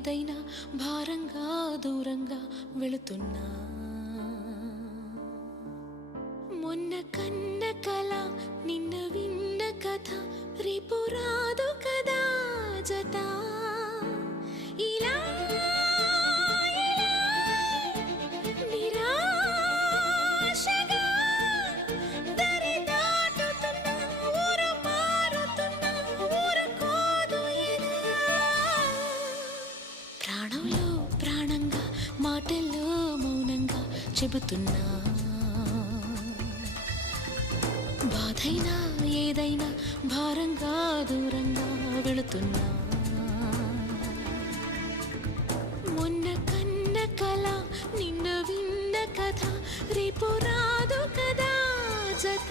ఏదైనా భారంగా దూరంగా వెళుతున్నా మొన్న కన్న కల నిన్న విన్న కథ రేపు రాదు కదా జత ఇలా నిరాశగా దరి దాటుతున్నా ఊరు మారుతున్నా ఊరుకోదు ఎదా ప్రాణంలో ప్రాణంగా మాటల్లో మౌనంగా చెబుతున్నా బాధైనా ఏదైనా భారంగా దూరంగా వెళుతున్నా మొన్న కన్న కల నిన్న విన్న కథ రేపు రాదు కదా జత